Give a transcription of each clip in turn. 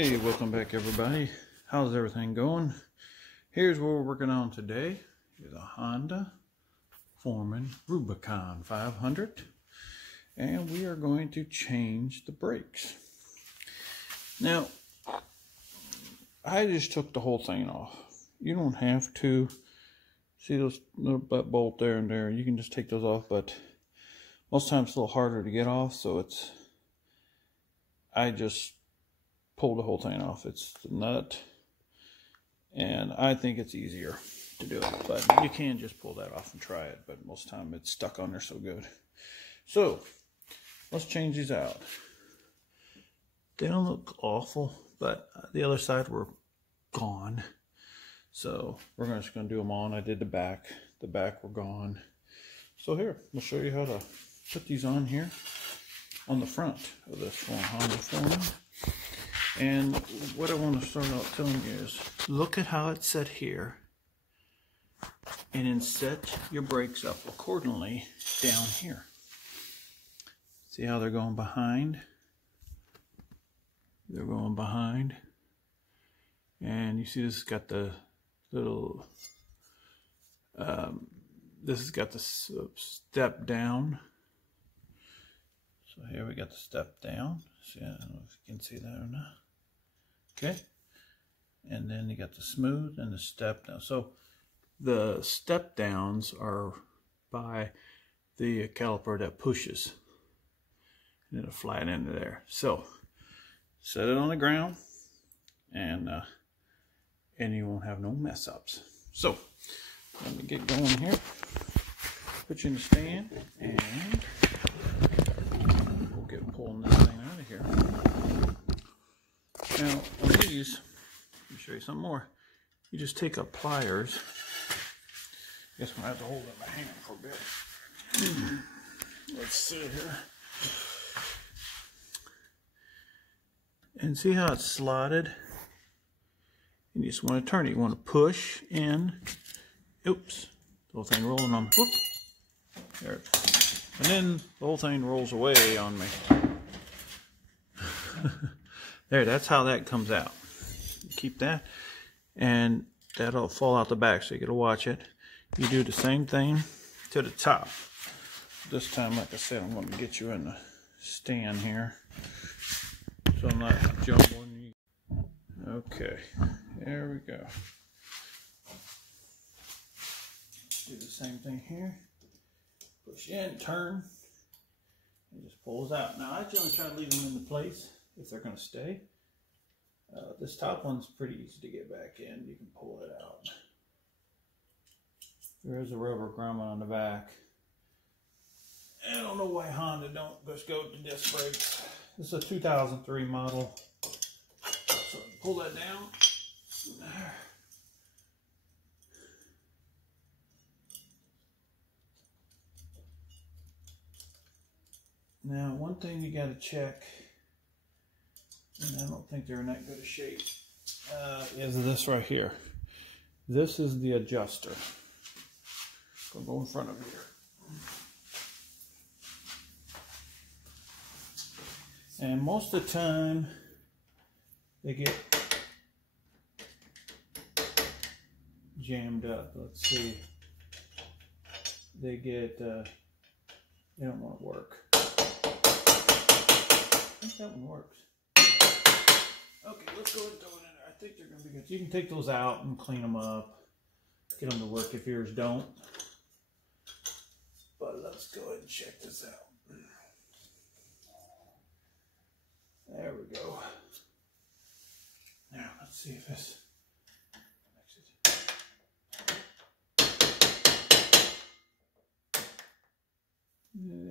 Hey, welcome back everybody. How's everything going? Here's what we're working on today. Is a Honda Foreman Rubicon 500, and we are going to change the brakes. Now, I just took the whole thing off. You don't have to. See those little butt bolt there and there, you can just take those off, but most times it's a little harder to get off, so I just pulled the whole thing off. It's the nut, and I think it's easier to do it, but you can just pull that off and try it, but most of the time it's stuck on there so good. So let's change these out. They don't look awful, but the other side were gone, so we're just going to do them on. I did the back were gone. So here, we'll show you how to put these on here on the front of this Honda Foreman. And what I want to start out telling you is, look at how it's set here, and then set your brakes up accordingly down here. See how they're going behind? They're going behind. And you see this has got the little, this has got the step down. So here we got the step down. See, I don't know if you can see that or not. Okay. And then you got the smooth and the step down. So the step downs are by the caliper that pushes. And it'll fly it into there. So set it on the ground, and you won't have no mess ups. So let me get going here. Put you in the stand, and we'll get pulling this thing out of here. Now on these, let me show you something more. You just take up pliers. I guess I'm gonna have to hold it in my hand for a bit. Let's see here. And see how it's slotted? And you just want to turn it. You want to push in. Oops. The whole thing rolling on. Whoop. There. And then the whole thing rolls away on me. There, that's how that comes out. Keep that. And that'll fall out the back, so you gotta watch it. You do the same thing to the top. This time, like I said, I'm going to get you in the stand here, so I'm not jumbling you. Okay, there we go. Do the same thing here. Push in, turn, and just pulls out. Now I generally try to leave them into place if they're going to stay. This top one's pretty easy to get back in. You can pull it out. There is a rubber grommet on the back. I don't know why Honda don't just go to disc brakes. This is a 2003 model. So pull that down. There. Now, one thing you got to check, and I don't think they're in that good a shape, is this right here. This is the adjuster. I'll go in front of here. And most of the time, they get jammed up. Let's see. They don't want to work. I think that one works. Okay, let's go ahead and throw it in there. I think they're going to be good. You can take those out and clean them up. Get them to work if yours don't. But let's go ahead and check this out. There we go. Now, let's see if this makes it.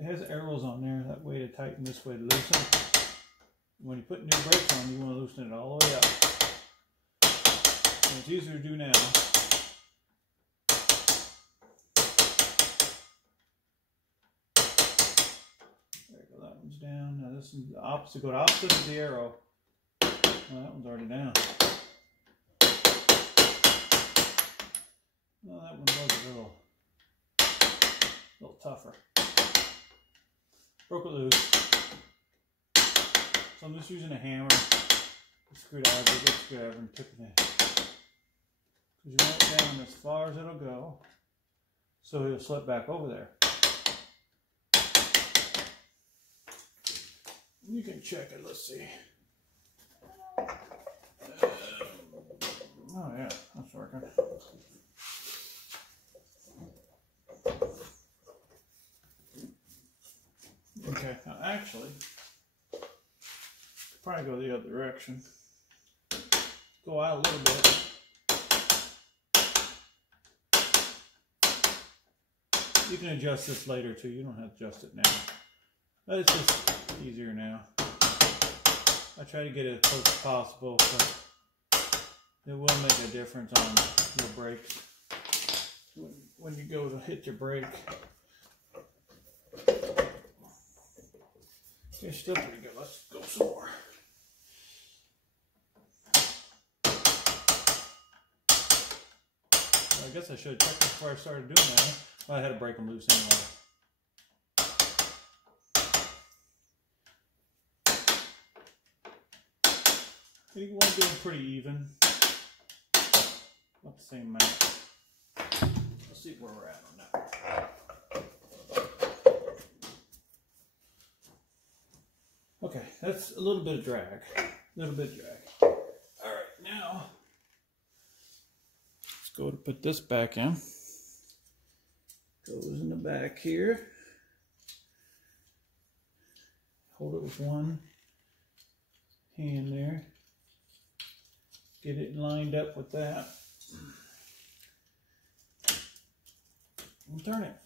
It has arrows on there, that way to tighten, this way to loosen. When you put new brakes on, you want to loosen it all the way up. And it's easier to do now. There you go, that one's down. Now this is the opposite, go to opposite of the arrow. Well, that one's already down. Well, that one was a little tougher. Broke it loose. So I'm just using a hammer the screwdriver, get the screwdriver and tip it in. Because you want it down as far as it'll go, so it'll slip back over there. You can check it, let's see. Oh yeah, that's working. Okay, now actually, probably go the other direction. Go out a little bit. You can adjust this later too, you don't have to adjust it now. But it's just easier now. I try to get it as close as possible, but it will make a difference on your brakes. When you go to hit your brake, it's still pretty good. Let's go some more. Well, I guess I should have checked before I started doing that. Well, I had to break them loose anyway. You want to do them pretty even. About the same amount. Let's see where we're at on that. Okay, that's a little bit of drag. A little bit of drag. Alright, now let's go to put this back in. Goes in the back here. Hold it with one hand there. Get it lined up with that. And turn it.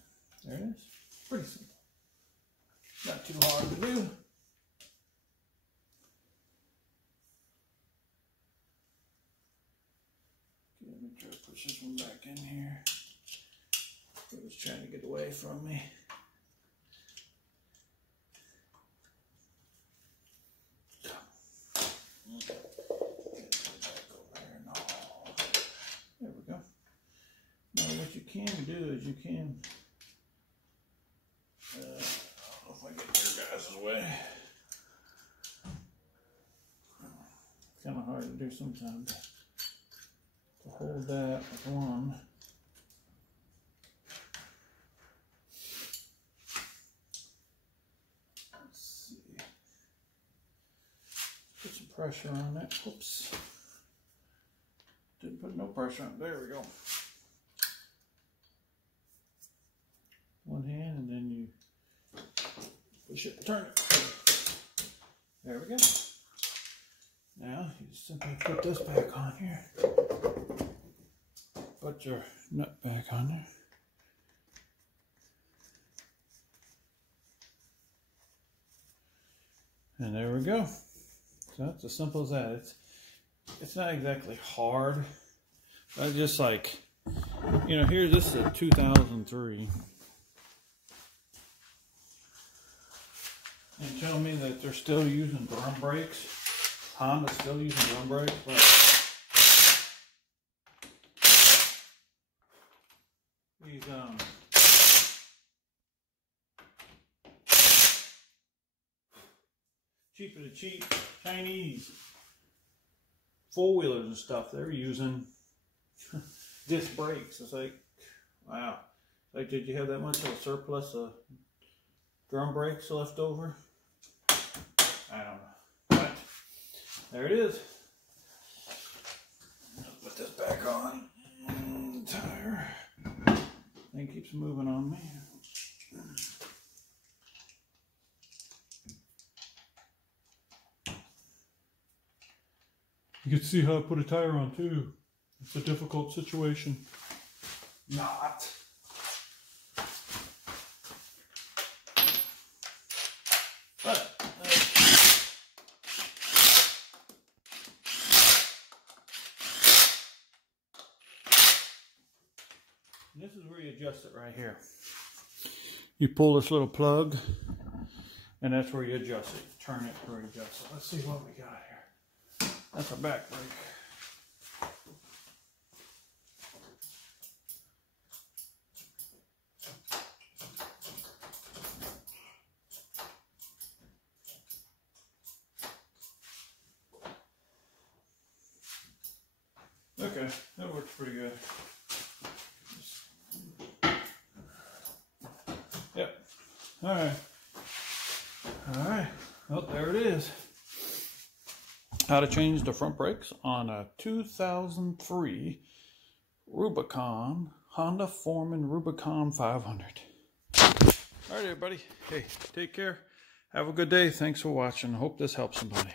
There it is. Pretty simple. Not too hard to do. Okay, make sure I push this one back in here. It was trying to get away from me. There we go. Now what you can do is you can, I don't know if I get your guys' way. It's kind of hard to do sometimes. To hold that with one. Let's see. Put some pressure on that. Whoops. Didn't put no pressure on it. There we go. One hand and then you push it and turn it. There we go. Now you just simply put this back on here. Put your nut back on there. And there we go. So that's as simple as that. It's not exactly hard. I just like, you know, here this is a 2003. And tell me that they're still using drum brakes. Honda's still using drum brakes, but these cheaper to cheap Chinese four-wheelers and stuff, they're using disc brakes. It's like, wow. Like, did you have that much of a surplus of drum brakes left over? I don't know. But there it is. I'll put this back on. Tire. Thing keeps moving on me. You can see how I put a tire on too. It's a difficult situation. Not. But this is where you adjust it right here. You pull this little plug and that's where you adjust it. Turn it where you adjust it. Let's see what we got here. That's a back brake. Okay, that works pretty good. Yep. All right. All right. Well, there it is. How to change the front brakes on a 2003 Rubicon, Honda Foreman Rubicon 500. All right, everybody. Hey, take care. Have a good day. Thanks for watching. Hope this helps somebody.